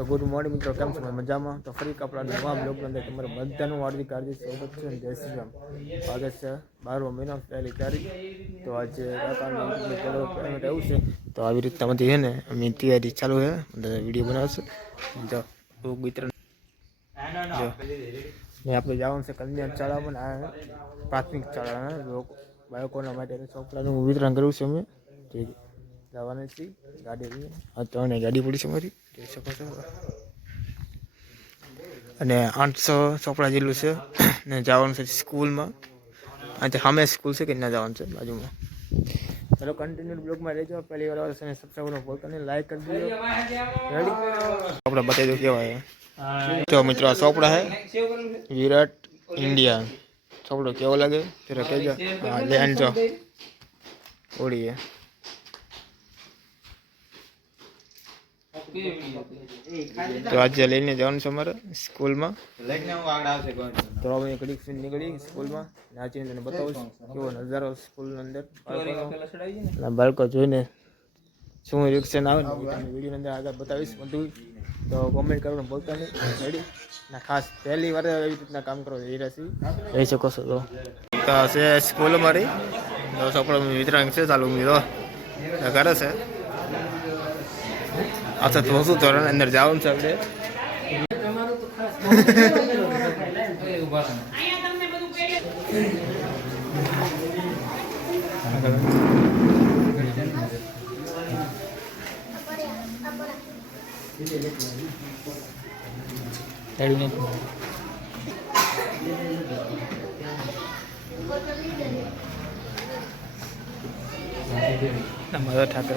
તો good morning મિત્રો, કેમ છો? મજામાં? તો ફરી કપડાં નવા બ્લોગની અંદર તમારું બધાનું હાર્દિક હાર્દિક સ્વાગત છે જય શ્રી રામ. સ્વાગત છે બારમો મહિનો, પહેલી તારીખ. તો આજે પેમેન્ટ એવું છે. તો આવી રીતના બધી છે ને, અમે તૈયારી ચાલુ છે. વીડિયો બનાવશે. જો વિતરણ. જો, ને આપણે જવાનું છે કલ્યાણ શાળામાં આ પ્રાથમિક શાળા બાળકોના માટે ચોપડાનું વિતરણ કર્યું છે અમે. જવાના છીએ ગાડી આ ત્રણે ગાડી પડી છે મારી. જોઈ શકો છો. અને આઠસો ચોપડા જેટલું છે. ને જવાનું છે સ્કૂલમાં. આજે સામે સ્કૂલ છે કે ના જવાનું છે બાજુમાં? ચાલો કન્ટિન્યુ બ્લોગમાં રહેજો. પહેલી વાર આવે છે ને સબસ્ક્રાઈબનો ફોન કરીને લાઈક કરી દીધો રેડી આપણે બતાવી દઉં કેવાય. છે તો મિત્રો, આ ચોપડા હે વિરાટ ઇન્ડિયા. ચોપડો કેવો લાગે? જરા કહેજો. હા, લેન જો. ઓળીએ. તો આજે લઈને જવાનું છે અમારે સ્કૂલમાં. તો અમે ઘડીક નીકળી સ્કૂલમાં. નાચીને તને બતાવું કેવો નજારો સ્કૂલની અંદર. બાળકો જોઈને શું રિએક્શન આવે ને એ અંદર આગળ બતાવીશ બધું. તો કોમેન્ટ કરવાનું બોલતા નહીં. રેડી ના, ખાસ પહેલી વાર એવી રીતના કામ કરો એ રહેશે રહી શકો છો તો. તો છે સ્કૂલ અમારી. તો સફળ વિતરણ છે, ચાલુ મિત્રો કરે છે. અચ્છા તો શું ધોરણ અંદર જવાનું છે આપણે અમારા ઠાકર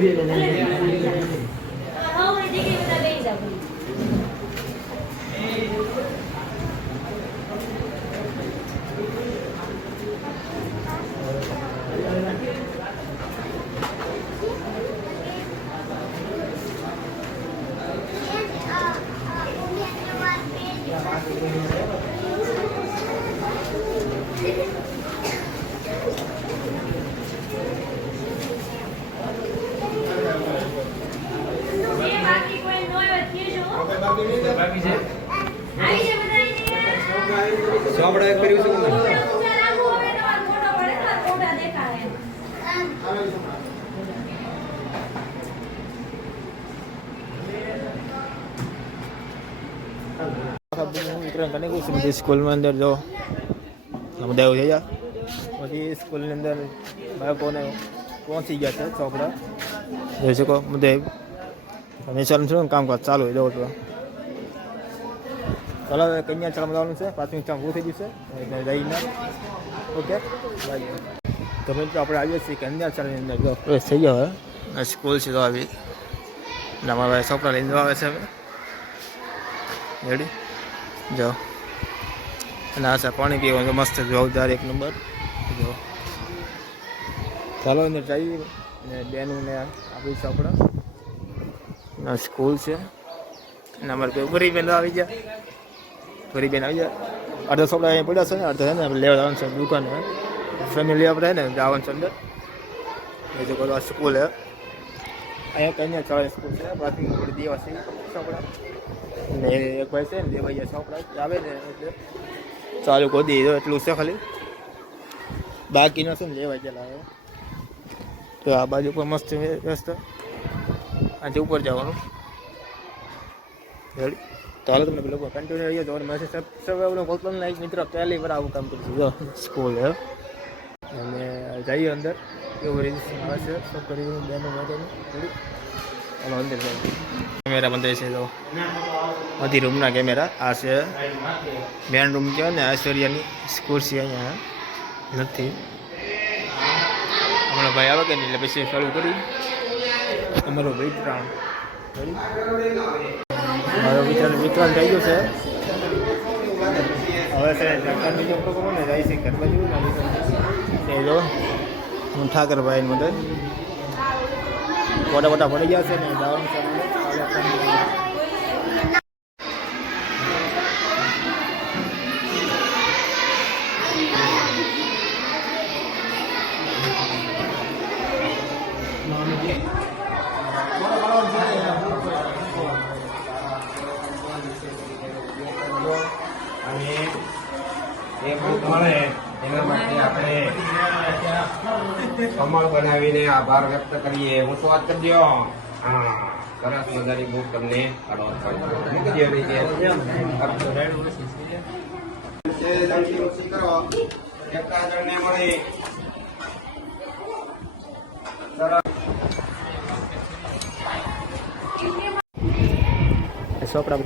તો જેમ રહેજે આમાં જો. બાકી કોઈ ન હોય કહેજો આવી છે બધાય ચોપડા કર્યું છે કે નહીં? ઊંચા રાખો હવે તમારો ફોટો પડે તો આ ફોટા દેખાડે વિતરણ કરી નાખ્યું છે બધી સ્કૂલમાં અંદર જો બધા એવું થઈ ગયા. બધી સ્કૂલની અંદર બાળકોને પહોંચી ગયા છે ચોપડા. જોઈ શકો બધે. નિશાન છે ને કામકાજ ચાલુ હોય જવું તો. ચાલો હવે કન્યા ચાલમાં જવાનું છે પ્રાથમિક કામ પૂરું થઈ જશે છે એટલે ઓકે? બાય તો મિત્રો આપણે આવીએ છીએ કન્યા ચાલની અંદર જો. પ્રવેશ થઈ ગયો હવે. સ્કૂલ છે તો આવી. અને અમારા ચોપડા લઈને આવે છે હવે. રેડી જો. અને આ પાણી પીવાનું મસ્ત જવાબદાર એક નંબર. જો. ચાલો અંદર જઈએ અને બેનું ને આપી ચોપડા આ સ્કૂલ છે. અને અમારે કોઈ ગરીબ બેન આવી ગયા. ગરીબ બેન આવી જાય. અડધા સોપડા અહીંયા પડ્યા છે ને, અડધા છે ને લેવા જવાનું છે દુકાને. ફેમિલી આપણે ને જવાનું છે અંદર. બીજું બધું આ સ્કૂલ હે અહીંયા કન્યા ચાલે સ્કૂલ છે પ્રાથમિક દેવા દેવાસી ચોપડા ને એક ભાઈ છે ને, બે ભાઈ ચોપડા આવે ને, એટલે ચાલુ કરી દીધો એટલું છે ખાલી. બાકીનો શું લેવા ગયેલા હવે. તો આ બાજુ પર મસ્ત રસ્તો આજે ઉપર જવાનું. રેડી તો હાલો તમને લોકો કન્ટિન્યુ રહીએ. તો મેસેજ સબસ્ક્રાઈબ કોલ લાઈક મિત્ર પહેલી વાર આવું કામ કરીશું જો સ્કૂલ હે. અને જઈએ અંદર. કેવું રજીસ્ટ્રેશન આવે છે સબ કરી બેનો માટેનું રેડી? ચાલો અંદર જઈએ. કેમેરા બંધ છે તો બધી રૂમના કેમેરા. આ છે મેન રૂમ કહેવાય ને, ઐશ્વર્યાની ખુરશી અહીંયા. નથી. હમણાં ભાઈ આવે કે નહીં? એટલે પછી ચાલુ કરી. અમારો વિતરણ મારો મિત્ર વિતરણ થઈ ગયું છે. હવે છે જો હું ઠાકરભાઈ મદદ. મોટા મોટા પડી ગયા છે ને અને એ ભૂખ મળે એના માટે આપણે કમળ બનાવીને આભાર વ્યક્ત કરીએ હું તો વાત કરી દો હા સરસ મજાની બુક તમને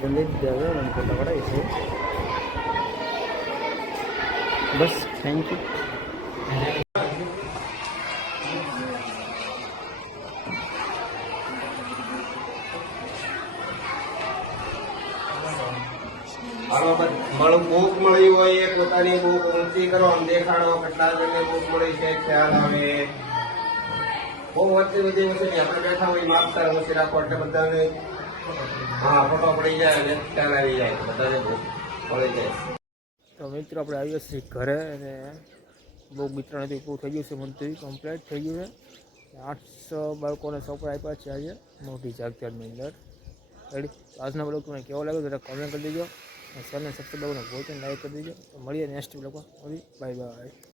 મળી દીધા હવે અને ફોટા પડાવી છે બસ થેન્ક યુ મળું, ભૂખ મળી હોય એ પોતાની ભૂખ ઊંચી કરો અને દેખાડો કેટલા જણને ભૂખ મળી છે, ખ્યાલ આવે બહુ વચ્ચે બધી વચ્ચે નહીં. બેઠા હોય માપતા ઊંચી રાખો, એટલે બધાને, હા, ફોટો પડી જાય અને ખ્યાલ આવી જાય, બધાને ભૂખ મળી જાય તો મિત્રો આપણે આવીએ છીએ ઘરે અને બહુ મિત્ર નથી પૂરું થઈ ગયું છે મંત્રી કમ્પ્લીટ થઈ ગયું છે. આઠસો બાળકોને ચોપડા આપ્યા છે આજે, મોટી જાગતિયારની અંદર. રેડી આજનો બ્લોગ તમને કેવો લાગ્યો જરા કોમેન્ટ કરી દેજો. અને ચેનલ સબસ્ક્રાઈબ કરવાનું ભૂલતા લાઈક કરી દેજો. તો મળીએ નેક્સ્ટ બ્લોગમાં મળી બાય બાય